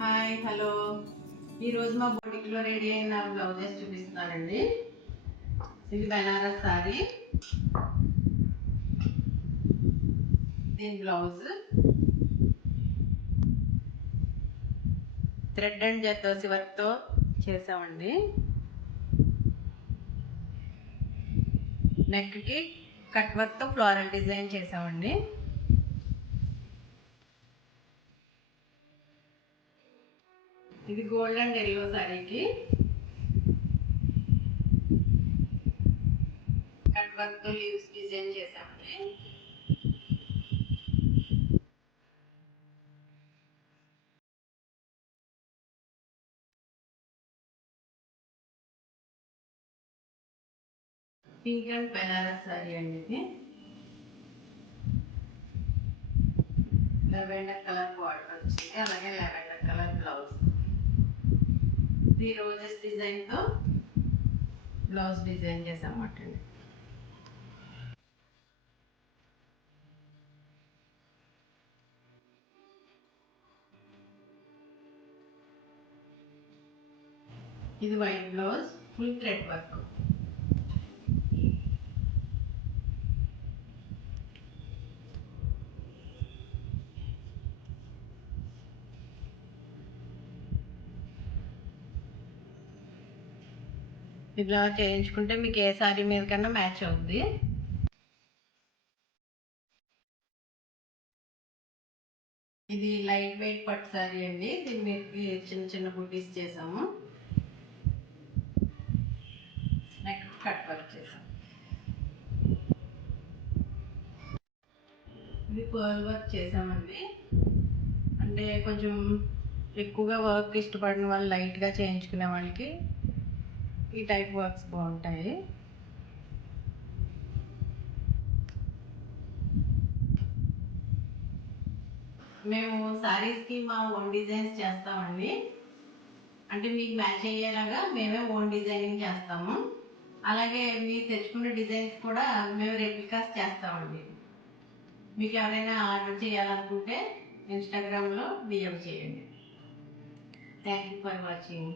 Hi hello. ఈరోజు మా బొటిక్లో ready అయిన బ్లౌజెస్ చూపిస్తానండి. ఇది బెనారస్ సారీ, దీని బ్లౌజ్ థ్రెడ్ అండ్ జర్దోసి వర్క్తో చేసామండి. నెక్కి కట్ వర్క్తో ఫ్లోరల్ డిజైన్ చేసామండి. ఇది గోల్డ్ అండ్ ఎల్లో సారీకి కట్ వర్క్తో లీవ్స్ డిజైన్ చేసామండి. పింక్ అండ్ బెనారస్ సారీ అండి. ఇది లెవెండర్ కలర్ బార్డర్ వచ్చింది, అలాగే లెవెండర్ కలర్ బ్లౌజ్. ఇది రోజెస్ డిజైన్తో బ్లౌజ్ డిజైన్ చేసామట అండి. ఇది white blouse, full thread work. ఇలా చేయించుకుంటే మీకు ఏ సారీ మీద కన్నా మ్యాచ్ అవుద్ది. ఇది లైట్ వెయిట్ పట్టు సారీ అండి. దీని మీదకి చిన్న చిన్న బుటీస్ చేసాము, నెక్ కట్ వర్క్ చేసాము. ఇది పర్ల్ వర్క్ చేసామండి. అంటే కొంచెం ఎక్కువగా వర్క్ ఇష్టపడిన వాళ్ళు, లైట్గా చేయించుకునే వాళ్ళకి ఈ టైప్ వర్క్స్ బాగుంటాయి. మేము సారీస్కి మా ఓన్ డిజైన్స్ చేస్తామండి. అంటే మీకు మ్యాచ్ అయ్యేలాగా మేమే ఓన్ డిజైనింగ్ చేస్తాము. అలాగే మీరు తెచ్చుకున్న డిజైన్స్ కూడా మేము రెప్లికాస్ చేస్తామండి. మీకు ఎవరైనా ఆర్డర్ చేయాలనుకుంటే ఇన్స్టాగ్రామ్లో డిఎం చేయండి. Thank you for watching.